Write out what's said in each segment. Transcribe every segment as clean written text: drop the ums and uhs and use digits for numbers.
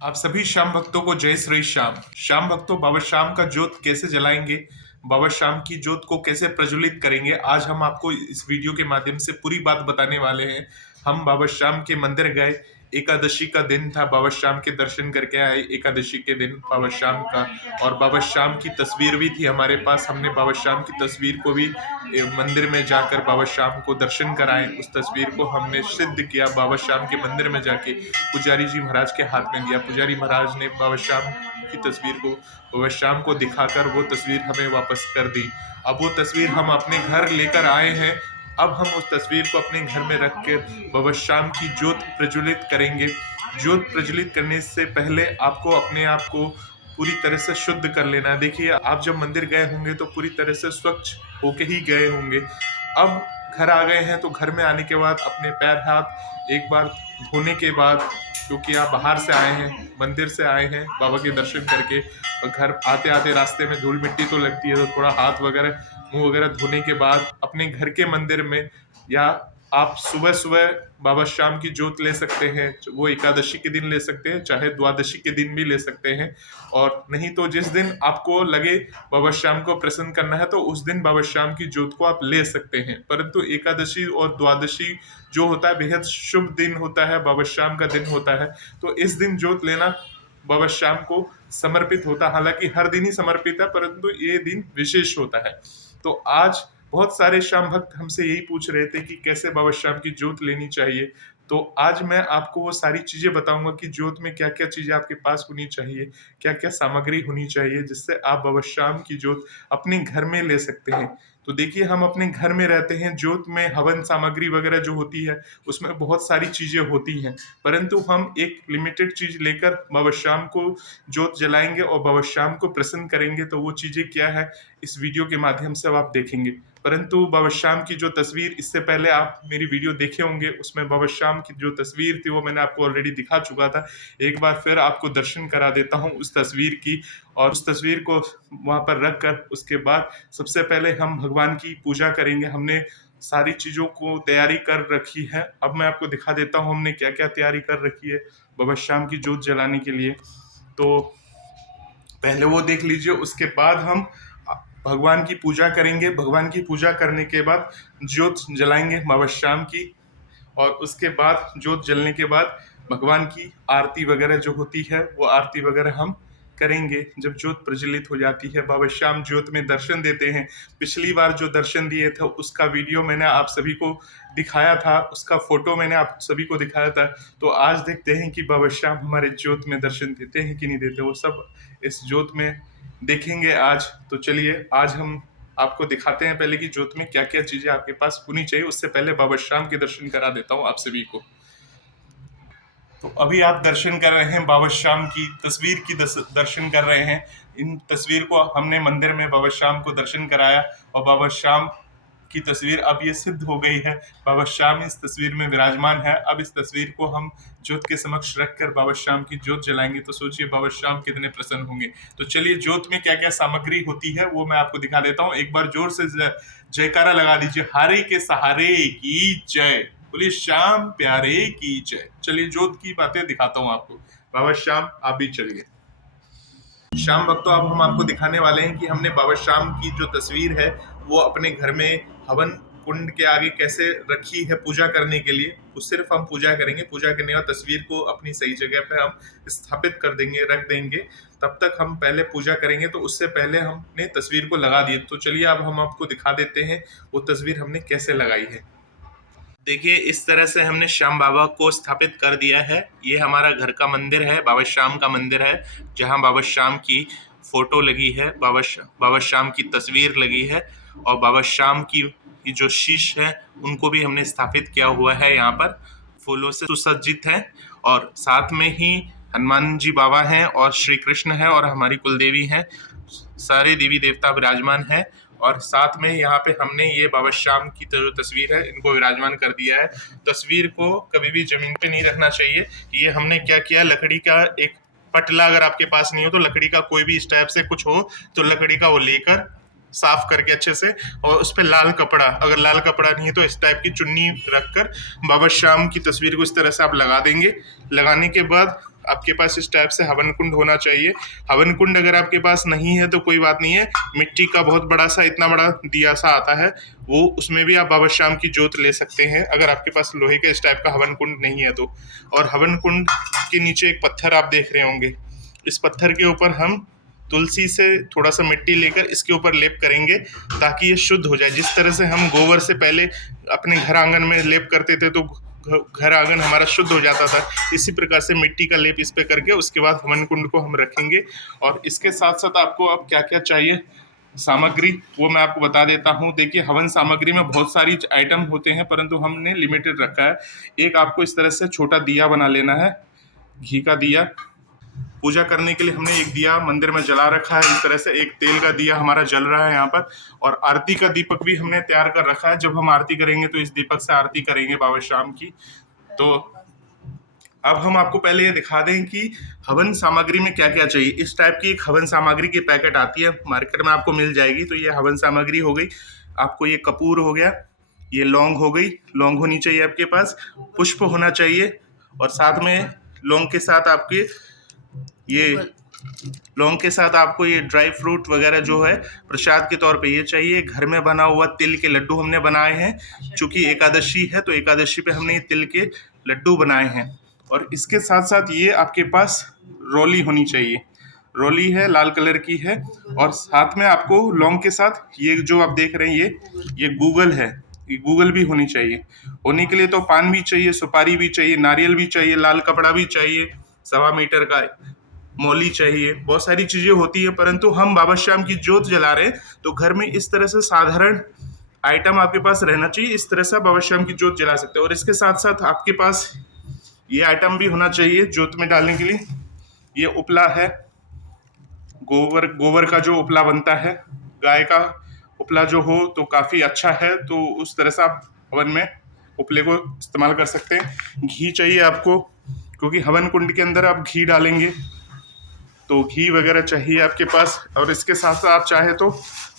आप सभी श्याम भक्तों को जय श्री श्याम। श्याम भक्तों, बाबा श्याम का ज्योत कैसे जलाएंगे, बाबा श्याम की ज्योत को कैसे प्रज्वलित करेंगे, आज हम आपको इस वीडियो के माध्यम से पूरी बात बताने वाले हैं। हम बाबा श्याम के मंदिर गए, एकादशी का दिन था, बाबा श्याम के दर्शन करके आए एकादशी के दिन बाबा श्याम का। और बाबा श्याम की तस्वीर भी थी हमारे पास, हमने बाबा श्याम की तस्वीर को भी मंदिर में जाकर बाबा श्याम को दर्शन कराए। उस तस्वीर को हमने सिद्ध किया, बाबा श्याम के मंदिर में जाके पुजारी जी महाराज के हाथ में दिया। पुजारी महाराज ने बाबा श्याम की तस्वीर को बाबा श्याम को दिखाकर वो तस्वीर हमें वापस कर दी। अब वो तस्वीर हम अपने घर लेकर आए हैं। अब हम उस तस्वीर को अपने घर में रख के बाबा श्याम की ज्योत प्रज्वलित करेंगे। ज्योत प्रज्वलित करने से पहले आपको अपने आप को पूरी तरह से शुद्ध कर लेना है। देखिए, आप जब मंदिर गए होंगे तो पूरी तरह से स्वच्छ होके ही गए होंगे। अब घर आ गए हैं तो घर में आने के बाद अपने पैर हाथ एक बार धोने के बाद, क्योंकि आप बाहर से आए हैं, मंदिर से आए हैं बाबा के दर्शन करके, और घर आते आते रास्ते में धूल मिट्टी तो लगती है, तो थोड़ा हाथ वगैरह मुंह वगैरह धोने के बाद अपने घर के मंदिर में, या आप सुबह सुबह बाबा श्याम की ज्योत ले सकते हैं। वो एकादशी के दिन ले सकते हैं, चाहे द्वादशी के दिन भी ले सकते हैं। और नहीं तो जिस दिन आपको लगे बाबा श्याम को प्रसन्न करना है तो उस दिन बाबा श्याम की ज्योत को आप ले सकते हैं। परंतु एकादशी और द्वादशी जो होता है बेहद शुभ दिन होता है, बाबा श्याम का दिन होता है, तो इस दिन ज्योत लेना बाबा श्याम को समर्पित होता है। हालांकि हर दिन ही समर्पित है, परंतु ये दिन विशेष होता है। तो आज बहुत सारे श्याम भक्त हमसे यही पूछ रहे थे कि कैसे बाबा श्याम की ज्योत लेनी चाहिए। तो आज मैं आपको वो सारी चीजें बताऊंगा कि ज्योत में क्या क्या चीजें आपके पास होनी चाहिए, क्या क्या सामग्री होनी चाहिए, जिससे आप बाबा श्याम की ज्योत अपने घर में ले सकते हैं। तो देखिए, हम अपने घर में रहते हैं, ज्योत में हवन सामग्री वगैरह जो होती है उसमें बहुत सारी चीजें होती हैं, परंतु हम एक लिमिटेड चीज लेकर बाबा श्याम को ज्योत जलाएंगे और बाबा श्याम को प्रसन्न करेंगे। तो वो चीजें क्या है, इस वीडियो के माध्यम से अब आप देखेंगे। परंतु बाबा श्याम की जो तस्वीर, इससे पहले आप मेरी वीडियो देखे होंगे, उसमें बाबा श्याम की जो तस्वीर थी वो मैंने आपको ऑलरेडी दिखा चुका था। एक बार फिर आपको दर्शन करा देता हूँ उस तस्वीर की, और उस तस्वीर को वहां पर रख कर उसके बाद सबसे पहले हम भगवान की पूजा करेंगे। हमने सारी चीजों को तैयारी कर रखी है। अब मैं आपको दिखा देता हूँ हमने क्या क्या तैयारी कर रखी है बाबा श्याम की ज्योत जलाने के लिए। तो पहले वो देख लीजिए, उसके बाद हम भगवान की पूजा करेंगे। भगवान की पूजा करने के बाद ज्योत जलाएंगे बाबा श्याम की, और उसके बाद ज्योत जलने के बाद भगवान की आरती वगैरह जो होती है वो आरती वगैरह हम करेंगे। जब ज्योत प्रज्वलित हो जाती है, बाबा श्याम ज्योत में दर्शन देते हैं। पिछली बार जो दर्शन दिए थे उसका वीडियो मैंने आप सभी को दिखाया था, उसका फोटो मैंने आप सभी को दिखाया था। तो आज देखते हैं कि बाबा श्याम हमारे ज्योत में दर्शन देते हैं कि नहीं देते, वो सब इस ज्योत में देखेंगे आज। तो चलिए, आज हम आपको दिखाते हैं पहले कि ज्योत में क्या क्या चीजें आपके पास होनी चाहिए। उससे पहले बाबा श्याम के दर्शन करा देता हूँ आप सभी को। तो अभी आप दर्शन कर रहे हैं बाबा श्याम की तस्वीर की दर्शन कर रहे हैं। इन तस्वीर को हमने मंदिर में बाबा श्याम को दर्शन कराया, और बाबा श्याम की तस्वीर अब ये सिद्ध हो गई है। बाबा श्याम इस तस्वीर में विराजमान है। अब इस तस्वीर को हम ज्योत के समक्ष रखकर बाबा श्याम की ज्योत जलाएंगे, तो सोचिए बाबा श्याम कितने प्रसन्न होंगे। तो चलिए, ज्योत में क्या क्या सामग्री होती है वो मैं आपको दिखा देता हूँ। एक बार जोर से जयकारा लगा दीजिए, हारे के सहारे की जय, बोलिए श्याम प्यारे की जय। चलिए, ज्योत की बातें दिखाता हूँ आपको। बाबा श्याम, आप भी चलिए। श्याम भक्तों, अब हम आपको दिखाने वाले हैं कि हमने बाबा श्याम की जो तस्वीर है वो अपने घर में हवन कुंड के आगे कैसे रखी है पूजा करने के लिए। तो सिर्फ हम पूजा करेंगे, पूजा करने के बाद तस्वीर को अपनी सही जगह पे हम स्थापित कर देंगे, रख देंगे। तब तक हम पहले पूजा करेंगे, तो उससे पहले हमने तस्वीर को लगा दिए। तो चलिए, अब हम आपको दिखा देते हैं वो तस्वीर हमने कैसे लगाई है। देखिए, इस तरह से हमने श्याम बाबा को स्थापित कर दिया है। ये हमारा घर का मंदिर है, बाबा श्याम का मंदिर है, जहाँ बाबा श्याम की फोटो लगी है, बाबा श्याम की तस्वीर लगी है, और बाबा श्याम की जो शीश है उनको भी हमने स्थापित किया हुआ है। यहाँ पर फूलों से सुसज्जित है, और साथ में ही हनुमान जी बाबा हैं, और श्री कृष्ण है, और हमारी कुलदेवी हैं। सारे देवी देवता विराजमान है, और साथ में यहाँ पे हमने ये बाबा श्याम की जो तस्वीर है इनको विराजमान कर दिया है। तस्वीर को कभी भी जमीन पे नहीं रखना चाहिए। ये हमने क्या किया, लकड़ी का एक पटला, अगर आपके पास नहीं हो तो लकड़ी का कोई भी इस टाइप से कुछ हो तो लकड़ी का वो लेकर साफ करके अच्छे से, और उस पर लाल कपड़ा, अगर लाल कपड़ा नहीं है तो इस टाइप की चुन्नी रखकर बाबा श्याम की तस्वीर को इस तरह से आप लगा देंगे। लगाने के बाद आपके पास इस टाइप से हवन कुंड होना चाहिए। हवन कुंड अगर आपके पास नहीं है तो कोई बात नहीं है, मिट्टी का बहुत बड़ा सा, इतना बड़ा दिया सा आता है, वो उसमें भी आप बाबा श्याम की जोत ले सकते हैं, अगर आपके पास लोहे के इस टाइप का हवन कुंड नहीं है तो। और हवन कुंड के नीचे एक पत्थर आप देख रहे होंगे, इस पत्थर के ऊपर हम तुलसी से थोड़ा सा मिट्टी लेकर इसके ऊपर लेप करेंगे ताकि ये शुद्ध हो जाए। जिस तरह से हम गोबर से पहले अपने घर आंगन में लेप करते थे तो घर आंगन हमारा शुद्ध हो जाता था, इसी प्रकार से मिट्टी का लेप इस पे करके उसके बाद हवन कुंड को हम रखेंगे। और इसके साथ साथ आपको अब क्या क्या चाहिए सामग्री वो मैं आपको बता देता हूँ। देखिए, हवन सामग्री में बहुत सारी आइटम होते हैं परंतु हमने लिमिटेड रखा है। एक आपको इस तरह से छोटा दिया बना लेना है, घी का दिया। पूजा करने के लिए हमने एक दिया मंदिर में जला रखा है, इस तरह से एक तेल का दिया हमारा जल रहा है यहाँ पर। और आरती का दीपक भी हमने तैयार कर रखा है, जब हम आरती करेंगे तो इस दीपक से आरती करेंगे बाबा श्याम की। तो अब हम आपको पहले ये दिखा दें कि हवन सामग्री में क्या क्या चाहिए। इस टाइप की एक हवन सामग्री की पैकेट आती है, मार्केट में आपको मिल जाएगी। तो ये हवन सामग्री हो गई, आपको ये कपूर हो गया, ये लौंग हो गई, लौंग होनी चाहिए आपके पास, पुष्प होना चाहिए, और साथ में लौंग के साथ आपके ये लौंग के साथ आपको ये ड्राई फ्रूट वगैरह जो है प्रसाद के तौर पे ये चाहिए। घर में बना हुआ तिल के लड्डू हमने बनाए हैं, चूंकि एकादशी है तो एकादशी पे हमने ये तिल के लड्डू बनाए हैं। और इसके साथ साथ ये आपके पास रोली होनी चाहिए, रोली है, लाल कलर की है। और साथ में आपको लौंग के साथ ये जो आप देख रहे हैं ये गूगल है, ये गूगल भी होनी चाहिए। होने के लिए तो पान भी चाहिए, सुपारी भी चाहिए, नारियल भी चाहिए, लाल कपड़ा भी चाहिए, 1.25 मीटर का मौली चाहिए, बहुत सारी चीजें होती है। परंतु हम बाबा श्याम की जोत जला रहे हैं तो घर में इस तरह से साधारण आइटम आपके पास रहना चाहिए, इस तरह से आप बाबा श्याम की जोत जला सकते हैं। और इसके साथ साथ आपके पास ये आइटम भी होना चाहिए जोत में डालने के लिए, ये उपला है, गोबर का जो उपला बनता है, गाय का उपला जो हो तो काफ़ी अच्छा है, तो उस तरह से आप हवन में उपले को इस्तेमाल कर सकते हैं। घी चाहिए आपको, क्योंकि हवन कुंड के अंदर आप घी डालेंगे तो घी वगैरह चाहिए आपके पास। और इसके साथ साथ आप चाहे तो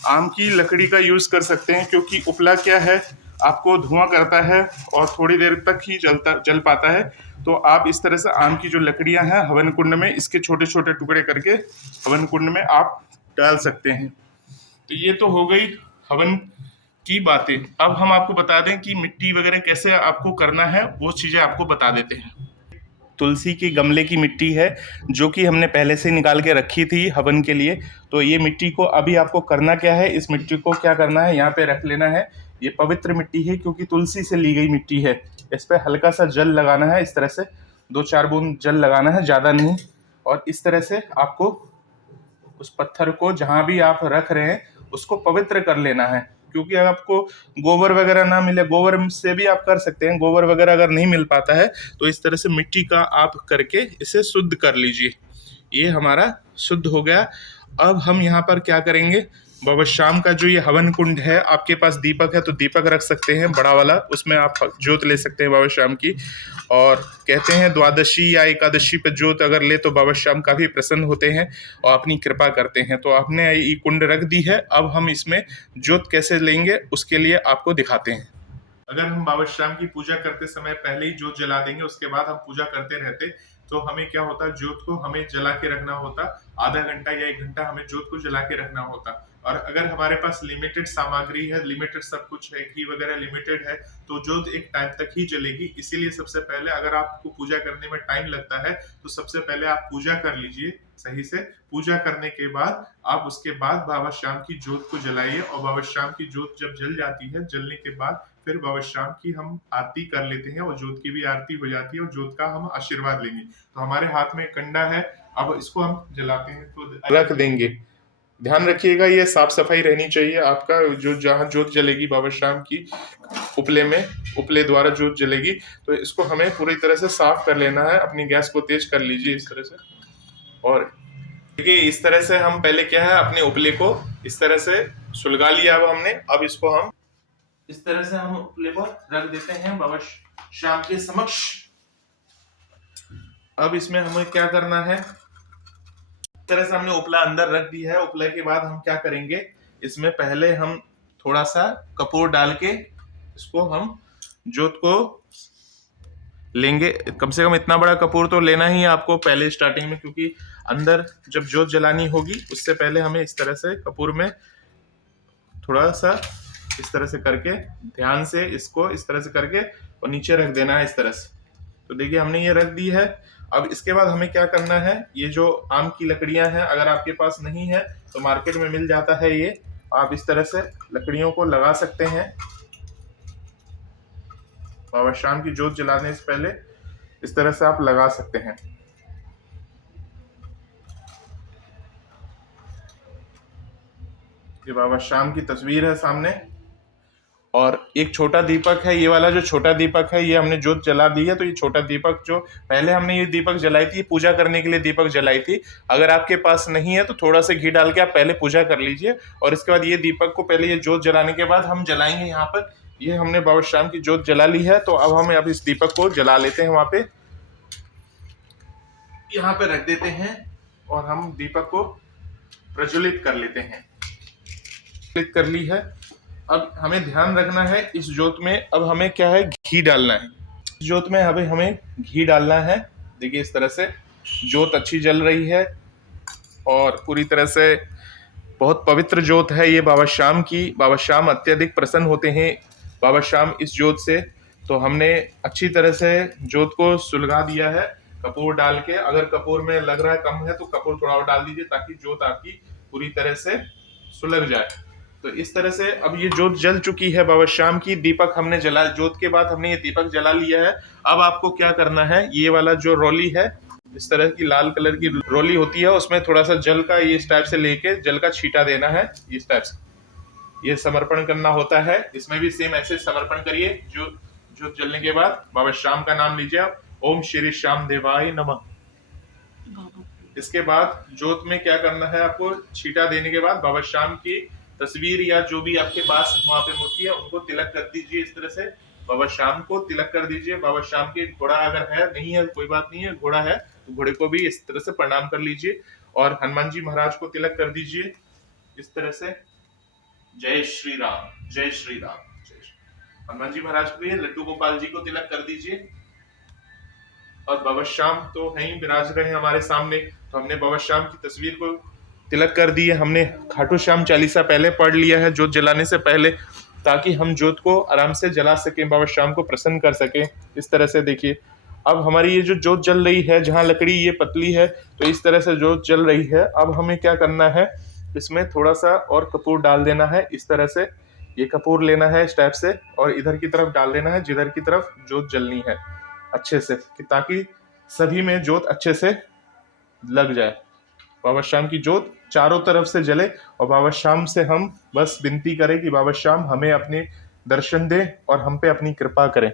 आम की लकड़ी का यूज़ कर सकते हैं, क्योंकि उपला क्या है, आपको धुआं करता है और थोड़ी देर तक ही जल पाता है। तो आप इस तरह से आम की जो लकड़ियां हैं हवन कुंड में, इसके छोटे छोटे टुकड़े करके हवन कुंड में आप डाल सकते हैं। तो ये तो हो गई हवन की बातें। अब हम आपको बता दें कि मिट्टी वगैरह कैसे आपको करना है, वो चीज़ें आपको बता देते हैं। तुलसी के गमले की मिट्टी है जो कि हमने पहले से निकाल के रखी थी हवन के लिए। तो ये मिट्टी को अभी आपको करना क्या है, इस मिट्टी को क्या करना है, यहाँ पे रख लेना है। ये पवित्र मिट्टी है क्योंकि तुलसी से ली गई मिट्टी है। इस पर हल्का सा जल लगाना है, इस तरह से 2-4 बूंद जल लगाना है, ज़्यादा नहीं। और इस तरह से आपको उस पत्थर को जहाँ भी आप रख रहे हैं उसको पवित्र कर लेना है। क्योंकि अगर आपको गोबर वगैरह ना मिले, गोबर से भी आप कर सकते हैं, गोबर वगैरह अगर नहीं मिल पाता है तो इस तरह से मिट्टी का आप करके इसे शुद्ध कर लीजिए। ये हमारा शुद्ध हो गया। अब हम यहाँ पर क्या करेंगे, बाबा श्याम का जो ये हवन कुंड है, आपके पास दीपक है तो दीपक रख सकते हैं बड़ा वाला, उसमें आप जोत ले सकते हैं बाबा श्याम की। और कहते हैं द्वादशी या एकादशी पे जोत अगर ले तो बाबा श्याम काफ़ी प्रसन्न होते हैं और अपनी कृपा करते हैं। तो आपने ये कुंड रख दी है, अब हम इसमें जोत कैसे लेंगे उसके लिए आपको दिखाते हैं। अगर हम बाबा श्याम की पूजा करते समय पहले ही जोत जला देंगे, उसके बाद हम पूजा करते रहते, तो हमें क्या होता, जोत को हमें जला के रखना होता, आधा घंटा या 1 घंटा हमें जोत को जला के रखना होता। और अगर हमारे पास लिमिटेड सामग्री है, लिमिटेड सब कुछ है, घी वगैरह लिमिटेड है, तो जोत एक टाइम तक ही जलेगी। इसीलिए सबसे पहले अगर आपको पूजा करने में टाइम लगता है तो सबसे पहले आप पूजा कर लीजिए सही से। पूजा करने के बाद आप उसके बाद बाबा श्याम की जोत को जलाइए, और बाबा श्याम की जोत जब जल जाती है, जलने के बाद फिर बाबा श्याम की हम आरती कर लेते हैं और जोत की भी आरती हो जाती है और जोत का हम आशीर्वाद लेंगे। तो हमारे हाथ में कंडा है, अब इसको हम जलाते हैं तो रख देंगे। ध्यान रखिएगा ये साफ सफाई रहनी चाहिए आपका, जो जहाँ जोत जलेगी बाबा श्याम की उपले में, उपले द्वारा जोत जलेगी, तो इसको हमें पूरी तरह से साफ कर लेना है। अपनी गैस को तेज कर लीजिए इस तरह से। और देखिए इस तरह से हम पहले क्या है, अपने उपले को इस तरह से सुलगा लिया। अब हमने, अब इसको हम इस तरह से हम उपले को रख देते हैं बाबा श्याम के समक्ष। अब इसमें हमें क्या करना है, इस तरह से हमने उपला अंदर रख दी है। उपले के बाद हम क्या करेंगे, इसमें पहले हम थोड़ा सा कपूर डाल के इसको हम जोत को लेंगे। कम से कम इतना बड़ा कपूर तो लेना ही है आपको पहले स्टार्टिंग में, क्योंकि अंदर जब जोत जलानी होगी उससे पहले हमें इस तरह से कपूर में थोड़ा सा इस तरह से करके ध्यान से इसको इस तरह से करके और नीचे रख देना है इस तरह से। तो देखिए हमने ये रख दी है। अब इसके बाद हमें क्या करना है, ये जो आम की लकड़ियां हैं अगर आपके पास नहीं है तो मार्केट में मिल जाता है ये, आप इस तरह से लकड़ियों को लगा सकते हैं। बाबा शाम की जोत जलाने से पहले इस तरह से आप लगा सकते हैं। ये बाबा शाम की तस्वीर है सामने, और एक छोटा दीपक है। ये वाला जो छोटा दीपक है ये हमने जोत जला दी है। तो ये छोटा दीपक जो पहले हमने ये दीपक जलाई थी, पूजा करने के लिए दीपक जलाई थी। अगर आपके पास नहीं है तो थोड़ा सा घी डाल के आप पहले पूजा कर लीजिए, और इसके बाद ये दीपक को पहले ये जोत जलाने के बाद हम जलाएंगे यहाँ पर। ये हमने बाबा शाम की जोत जला ली है, तो अब हम इस दीपक को जला लेते हैं। वहां पे यहाँ पे रख देते हैं और हम दीपक को प्रज्वलित कर लेते हैं। प्रज्वलित कर ली है। अब हमें ध्यान रखना है इस जोत में, अब हमें क्या है, घी डालना है। इस जोत में अभी हमें घी डालना है। देखिए इस तरह से जोत अच्छी जल रही है और पूरी तरह से बहुत पवित्र जोत है ये बाबा शाम की। बाबा शाम अत्यधिक प्रसन्न होते हैं बाबा शाम इस जोत से। तो हमने अच्छी तरह से जोत को सुलगा दिया है कपूर डाल के। अगर कपूर में लग रहा है कम है तो कपूर थोड़ा और डाल दीजिए ताकि जोत आपकी पूरी तरह से सुलग जाए। तो इस तरह से अब ये जोत जल चुकी है बाबा शाम की। दीपक हमने जला, जोत के बाद हमने ये दीपक जला लिया है। अब आपको क्या करना है, ये वाला जो रोली है, इस तरह की लाल कलर की रोली होती है, उसमें थोड़ा सा जल का ये इस टाइप से लेके जल का छींटा देना है इस टाइप से। ये समर्पण करना होता है। इसमें भी सेम ऐसे समर्पण करिए। जो जोत जलने के बाद बाबा शाम का नाम लीजिए आप, ओम श्री श्याम देवाय नमः। इसके बाद जोत में क्या करना है, आपको छींटा देने के बाद बाबा शाम की तस्वीर या जो भी आपके पास वहां पे मूर्ति है उनको तिलक कर दीजिए। इस तरह से बाबा शाम को तिलक कर दीजिए। बाबा शाम के घोड़ा अगर है, नहीं है कोई बात नहीं है, घोड़ा है तो घोड़े को भी इस तरह से प्रणाम कर लीजिए। और हनुमान जी महाराज को तिलक कर दीजिए इस तरह से। जय श्री राम, जय श्री राम, जय श्री। हनुमान जी महाराज को लड्डू गोपाल जी को तिलक कर दीजिए। और बाबा शाम तो है ही, विराज रहे हैं हमारे सामने। तो हमने बाबा शाम की तस्वीर को तिलक कर दी है। हमने खाटू श्याम चालीसा पहले पढ़ लिया है जोत जलाने से पहले, ताकि हम जोत को आराम से जला सकें, बाबा शाम को प्रसन्न कर सकें। इस तरह से देखिए अब हमारी ये जो जोत जल रही है, जहाँ लकड़ी ये पतली है तो इस तरह से जोत जल रही है। अब हमें क्या करना है, इसमें थोड़ा सा और कपूर डाल देना है इस तरह से। ये कपूर लेना है इस टाइप से और इधर की तरफ डाल देना है जिधर की तरफ जोत जलनी है अच्छे से, कि ताकि सभी में जोत अच्छे से लग जाए। बाबा शाम की जोत चारों तरफ से जले और बाबा शाम से हम बस विनती करें कि बाबा शाम हमें अपने दर्शन दे और हम पे अपनी कृपा करें।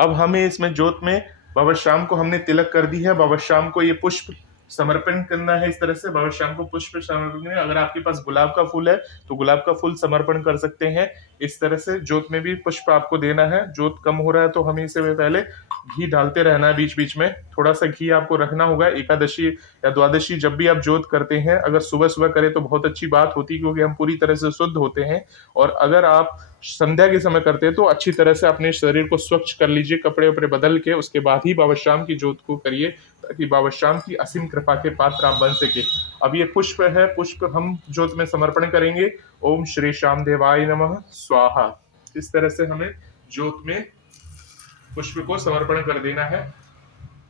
अब हमें इसमें जोत में बाबा शाम को हमने तिलक कर दी है। बाबा शाम को ये पुष्प समर्पण करना है इस तरह से। बाबा शाम को पुष्प समर्पण है। अगर आपके पास गुलाब का फूल है तो गुलाब का फूल समर्पण कर सकते हैं इस तरह से। जोत में भी पुष्प आपको देना है। जोत कम हो रहा है तो हमें इसे पहले घी डालते रहना है बीच बीच में। थोड़ा सा घी आपको रखना होगा। एकादशी या द्वादशी जब भी आप जोत करते हैं, अगर सुबह सुबह करें तो बहुत अच्छी बात होती है, क्योंकि हम पूरी तरह से शुद्ध होते हैं। और अगर आप संध्या के समय करते हैं तो अच्छी तरह से अपने शरीर को स्वच्छ कर लीजिए, कपड़े वपड़े बदल के, उसके बाद ही बाबा शाम की जोत को करिए, ताकि बाबा शाम की असीम कृपा के पात्र आप बन सके। अब ये पुष्प है, पुष्प हम जोत में समर्पण करेंगे। ओम श्री श्याम देवाय नमः स्वाहा। इस तरह से हमें जोत में पुष्प को समर्पण कर देना है,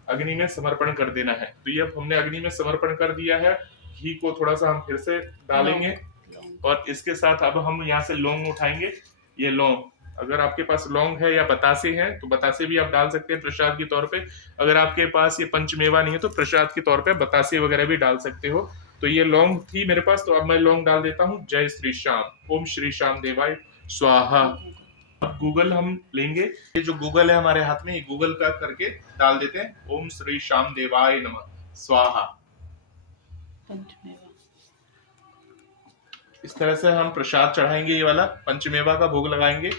अग्नि में समर्पण कर देना है। तो ये अब हमने अग्नि में समर्पण कर दिया है। घी को थोड़ा सा हम फिर से डालेंगे और इसके साथ अब हम यहाँ से लौंग उठाएंगे। ये लौंग, अगर आपके पास लौंग है या बतासे हैं तो बतासे भी आप डाल सकते हैं प्रसाद के तौर पे। अगर आपके पास ये पंचमेवा नहीं है तो प्रसाद के तौर पे बतासे वगैरह भी डाल सकते हो। तो ये लौंग थी मेरे पास तो अब मैं लौंग डाल देता हूँ। जय श्री श्याम, ओम श्री श्याम देवाय स्वाहा। अब गूगल हम लेंगे, ये जो गूगल है हमारे हाथ में, ये गूगल का करके डाल देते हैं। ओम श्री श्याम देवाय नमः स्वाहा। इस तरह से हम प्रसाद चढ़ाएंगे। ये वाला पंचमेवा का भोग लगाएंगे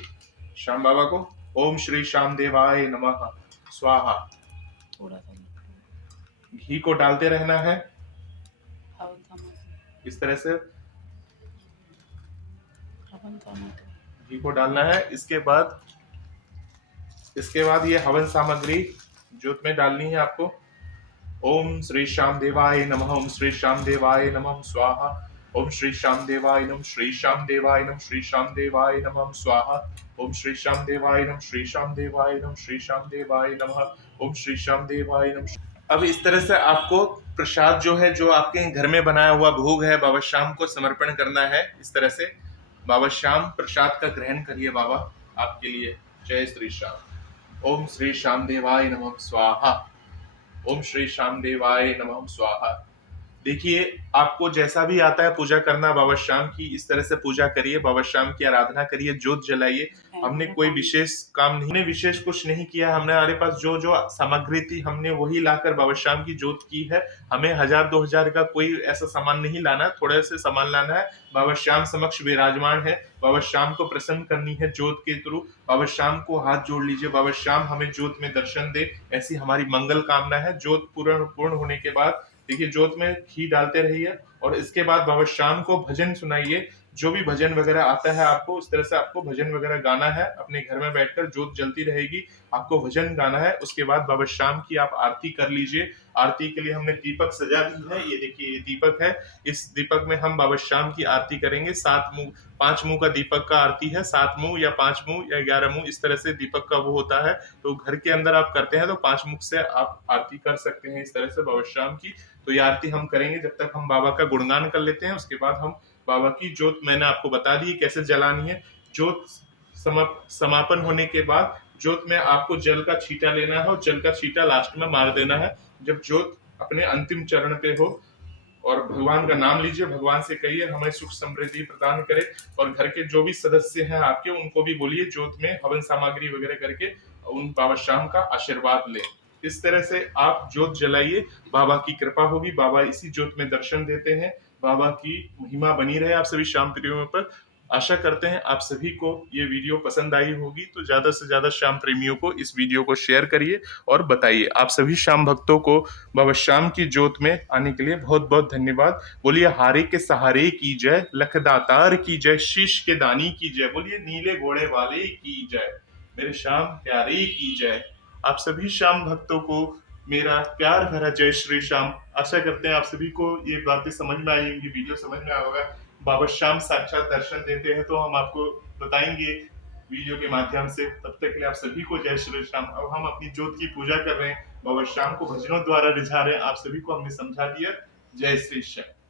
श्याम बाबा को। ओम श्री श्याम देवाय नमः स्वाहा। घी को डालते रहना है इस तरह से। घी को डालना है। इसके बाद ये हवन सामग्री जोत में डालनी है आपको। ओम श्री श्याम देवाय नमः, ओम श्री श्याम देवाय नमः स्वाहा, ओम श्री श्याम देवाय नमः, श्री श्याम देवाय नमः, श्री श्याम देवाय नमः स्वाहा, ओम श्री श्याम देवाय नमः, श्री श्याम देवाय नमः, श्री श्याम देवाय नमः, ओम श्री श्याम देवाय नमः। अब इस तरह से आपको प्रसाद जो है, जो आपके घर में बनाया हुआ भोग है, बाबा श्याम को समर्पण करना है। इस तरह से बाबा श्याम प्रसाद का ग्रहण करिए बाबा आपके लिए। जय श्री श्याम। ओम श्री श्याम देवाय नमः स्वाहा, ओम श्री श्याम देवाय नमः स्वाहा। देखिए, आपको जैसा भी आता है पूजा करना बाबा श्याम की, इस तरह से पूजा करिए, बाबा श्याम की आराधना करिए, जोत जलाइए। हमने कोई विशेष काम नहीं, हमने विशेष कुछ नहीं किया। हमने हमारे पास जो जो सामग्री थी हमने वही लाकर बाबा श्याम की जोत की है। हमें 1000-2000 का कोई ऐसा सामान नहीं लाना, थोड़े से सामान लाना है। बाबा श्याम समक्ष विराजमान है, बाबा श्याम को प्रसन्न करनी है जोत के थ्रू। बाबा श्याम को हाथ जोड़ लीजिए, बाबा श्याम हमें जोत में दर्शन दे, ऐसी हमारी मंगल कामना है। जोत पूर्ण होने के बाद देखिए, जोत में घी डालते रहिए और इसके बाद बाबा श्याम को भजन सुनाइए। जो भी भजन वगैरह आता है आपको, उस तरह से आपको भजन वगैरह गाना है। अपने घर में बैठकर जोत जलती रहेगी, आपको भजन गाना है। उसके बाद बाबा श्याम की आप आरती कर लीजिए। आरती के लिए हमने दीपक सजा दी है, ये देखिए ये दीपक है। इस दीपक में हम बाबा श्याम की आरती करेंगे। 5 मुंह का दीपक का आरती है, 7 मुंह या 5 मुंह या 11 मुंह, इस तरह से दीपक का वो होता है। तो घर के अंदर आप करते हैं तो 5 मुख से आप आरती कर सकते हैं इस तरह से बाबा श्याम की। तो ये आरती हम करेंगे जब तक हम बाबा का गुणगान कर लेते हैं। उसके बाद हम बाबा की जोत, मैंने आपको बता दी कैसे जलानी है। जोत समापन होने के बाद जोत में आपको जल का छींटा लेना है और जल का छींटा लास्ट में मार देना है जब जोत अपने अंतिम चरण पे हो। और भगवान का नाम लीजिए, भगवान से कहिए हमें सुख समृद्धि प्रदान करे। और घर के जो भी सदस्य हैं आपके, उनको भी बोलिए जोत में हवन सामग्री वगैरह करके उन बाबा श्याम का आशीर्वाद ले। इस तरह से आप जोत जलाइए, बाबा की कृपा होगी। बाबा इसी जोत में दर्शन देते हैं। बाबा की महिमा बनी रहे आप सभी श्याम प्रेमियों पर। आशा करते हैं आप सभी को ये वीडियो पसंद आई होगी, तो ज्यादा से ज्यादा श्याम प्रेमियों को इस वीडियो को शेयर करिए और बताइए। आप सभी श्याम भक्तों को बाबा श्याम की जोत में आने के लिए बहुत बहुत धन्यवाद। बोलिए हारे के सहारे की जय, लखदातार की जय, शीश के दानी की जय, बोलिए नीले घोड़े वाले की जय, मेरे श्याम प्यारे की जय। आप सभी श्याम भक्तों को मेरा प्यार भरा जय श्री श्याम। आशा करते हैं आप सभी को ये बातें समझ में आई होंगी, वीडियो समझ में आया होगा। बाबा श्याम साक्षात दर्शन देते हैं तो हम आपको बताएंगे वीडियो के माध्यम से। तब तक के लिए आप सभी को जय श्री श्याम। अब हम अपनी जोत की पूजा कर रहे हैं, बाबा श्याम को भजनों द्वारा रिझा रहे हैं। आप सभी को हमने समझा दिया। जय श्री श्याम।